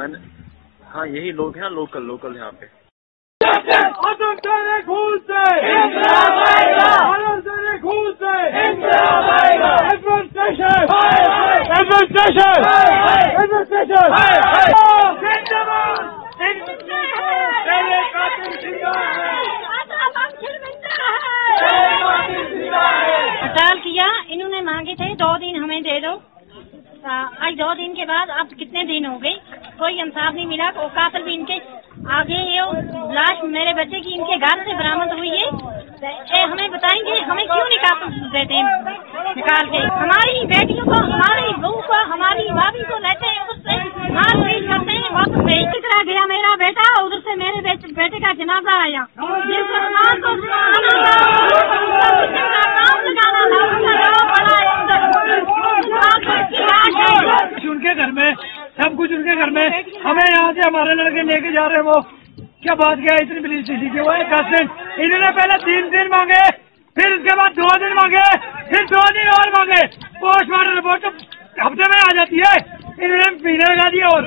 میں نے ہاں یہی لوگ ہیں لوکل یہاں پہ. ہڑتال کیا انہوں نے مانگے تھے 2 دن ہمیں دے دو. آج 2 دن کے بعد اب کتنے دن ہو گئے کوئی انصاف نہیں ملا. وہ قاتل بھی ان کے آگے یہ لاش میرے بچے کی ان کے گھر سے برآمد ہوئی ہے. ہمیں بتائیں گے ہمیں کیوں نہیں قاتل دیتے ہیں نکال کے. ہماری بیٹیوں کو ہماری بہو کو ہماری بھابھی کو لیتے ہیں اس سے مار پیٹ کرتے ہیں. واپس بھیج کر گیا میرا بیٹا ادھر سے میرے بیٹے کا جنازہ آیا. ان کے گھر میں سب کچھ ان کے گھر میں ہمیں یہاں سے ہمارے لڑکے لے کے جا رہے ہیں. وہ کیا بات کیا ہے اتنی پولیس اسٹیشن کی. وہ 10 دن انہوں نے پہلے 3 دن مانگے پھر اس کے بعد 2 دن مانگے پھر 2 دن اور مانگے. پوسٹ مارٹم رپورٹ تو ہفتے میں آ جاتی ہے. انہوں نے مہینے لگا دیا. اور